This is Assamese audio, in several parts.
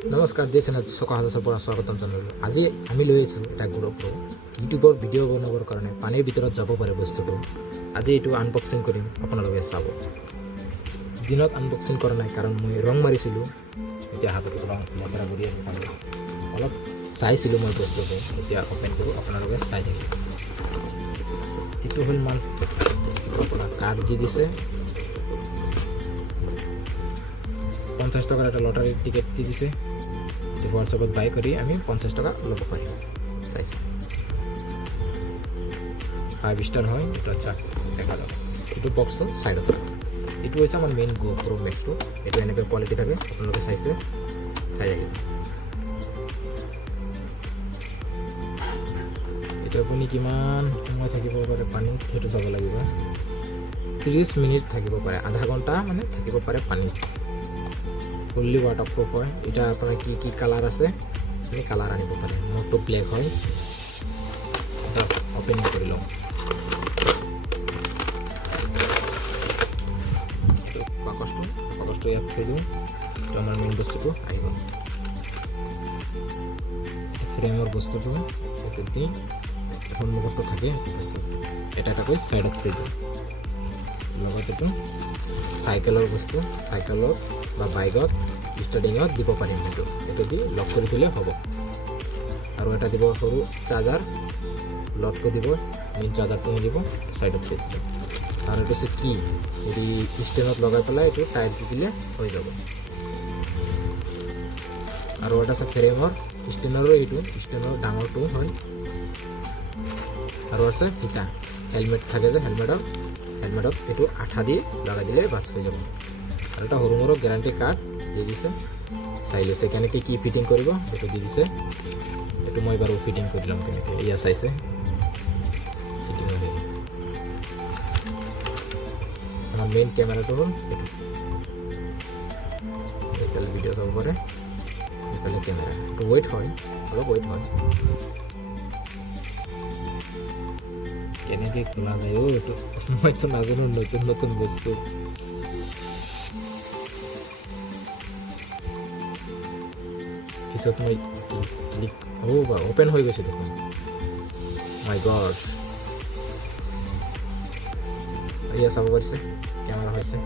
নমস্কাৰ দেশ চেনেল সকালৰ পৰা স্বাগতম জনালোঁ। আজি আমি লৈ আহিছোঁ এটা গুৰুত্ব ইউটিউবৰ ভিডিঅ' বনাবৰ কাৰণে পানীৰ ভিতৰত যাব পাৰে বস্তুটো। আজি এইটো আনবক্সিং কৰিম, আপোনালোকে চাব। দিনত আনবক্সিং কৰা নাই কাৰণ মই ৰং মাৰিছিলোঁ, এতিয়া হাতত ৰং লেতেৰা কৰি আছে চাব। অলপ চাইছিলোঁ মই বস্তুটো, এতিয়া অ'পেন কৰোঁ, আপোনালোকে চাই থাকিব। এইটো হ'ল মাল আপোনাৰ কাৰ্ড দি দিছে, 50 টকাৰ এটা লটাৰীৰ টিকেট দি দিছে। হোৱাটছএপত বাই কৰি আমি 50 টকা ল'ব পাৰিম। চাইছে 5 ষ্টাৰ হয় এইটো। আচ্ছা দেখা যাব। এইটো বক্সটো চাইডত ৰাখোঁ। এইটো হৈছে আমাৰ মেইন GoPro Maxটো। এইটো এনেকৈ কোৱালিটি থাকে, আপোনালোকে চাইছে, চাই আহিব। এইটো আপুনি কিমান সময় থাকিব পাৰে পানীত সেইটো চাব লাগিব। 30 মিনিট থাকিব পাৰে, আধা ঘণ্টা মানে থাকিব পাৰে পানীত। ফুল্লি ৱাটাৰপ্ৰুফ হয়। এটা আপোনাৰ কি কি কালাৰ আছে আপুনি কালাৰ আনিব পাৰে। মোৰটো ব্লেক হয়। এটা অপেনিং কৰি লওঁ। বাকচটো ইয়াত থৈ দিওঁ। এইটো আমাৰ মেইন বস্তুটো আহি গ'ল। ফ্ৰেমৰ বস্তুটো এইটো দি সন্মুখতো থাকে সেইটো বস্তু এটা এটাকৈ চাইডত থৈ দিওঁ। লগত এইটো চাইকেলৰ বস্তু, চাইকেলত বা বাইকত ষ্টাৰ্টিঙত দিব পাৰিম। সেইটো দি লক কৰি থ'লে হ'ব। আৰু এটা দিব সৰু চাৰ্জাৰ, লকটো দিব, মেইন চাৰ্জাৰটো নিদিব, চাইডত থৈ দিব। আৰু এইটো হৈছে কি যদি ষ্টেণ্ডত লগাই পেলাই এইটো টাইট দি দিলে হৈ যাব। আৰু এটা আছে ফ্ৰেমৰ, ষ্টেণ্ডৰো এইটো ষ্টেণ্ডৰ ডাঙৰটো হয়। আৰু আছে ফিটা, হেলমেট থাকে যে হেলমেটত এইটো আঠা দি লগাই দিলে বাছ হৈ যাব। আৰু এটা সৰু মৰু গেৰাণ্টি কাৰ্ড দি দিছে, চাই লৈছে কেনেকৈ কি ফিটিং কৰিব সেইটো দি দিছে। এইটো মই বাৰু ফিটিং কৰি ল'ম কেনেকৈ। এয়া চাইছে ফিটিং হৈ গ'ল। আমাৰ মেইন কেমেৰাটো হ'ল এইটো, এইফালে ভিডিঅ' চাব পাৰে, এইফালে কেমেৰা। এইটো ৱেইট হয়, অলপ ৱেইট হয়। কেনেকৈ খোলা যায় এইটো মইতো নাজানো, নতুন নতুন বস্তু। পিছত মই ক্লিক বা অ'পেন হৈ গৈছে দেখোন। মাই গড, এয়া চাব পাৰিছে কেমেৰা হৈছে।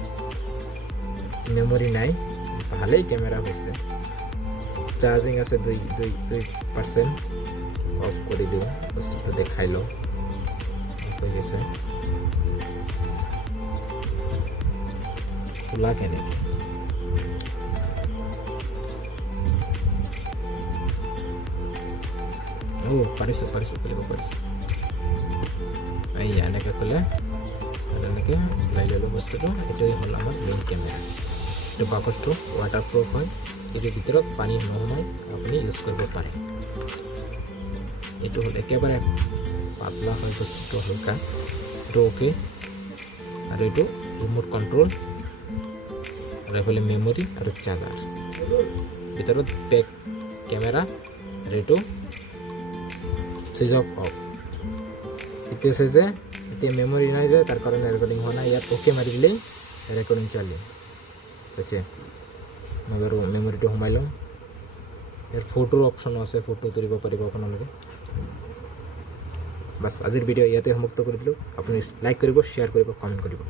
মেমৰি নাই, ভালেই কেমেৰা হৈছে। চাৰ্জিং আছে 2%। অফ কৰি দিওঁ, বস্তুটো দেখাই লওঁ। হৈ গৈছে। খোলা কেনেকৈ পাৰিছোঁ খুলিব পাৰিছোঁ। এই এনেকৈ খোলে আৰু এনেকৈ ওলাই ল'লোঁ বস্তুটো। এইটোৱে হ'ল আমাৰ মেইন কেমেৰা। এইটো বাকচটো ৱাটাৰপ্ৰুফ হয়, এইটোৰ ভিতৰত পানী নোসোমাই আপুনি ইউজ কৰিব পাৰে। এইটো হ'ল একেবাৰে পাতলা হয় বস্তুটো, হালকা। এইটো অ'কে। আৰু এইটো ৰিম'ট কণ্ট্ৰল, আৰু এইফালে মেমৰি আৰু চাৰ্জাৰ। ভিতৰত বেক কেমেৰা, আৰু এইটো সুইচ অফ। এতিয়া আছে যে এতিয়া মেমৰি নাই যে তাৰ কাৰণে ৰেকৰ্ডিং হোৱা নাই। ইয়াত অ'কে মাৰি দিলেই ৰেকৰ্ডিং চালিম। ঠিক আছে, মই বাৰু মেমৰিটো সোমাই লওঁ। ইয়াত ফটোৰ অপশ্যনো আছে, ফটো তুলিব পাৰিব আপোনালোকে। বাছ আজিৰ ভিডিঅ' ইয়াতে সমাপ্ত কৰি দিলোঁ। আপুনি লাইক কৰিব, শ্বেয়াৰ কৰিব, কমেণ্ট কৰিব।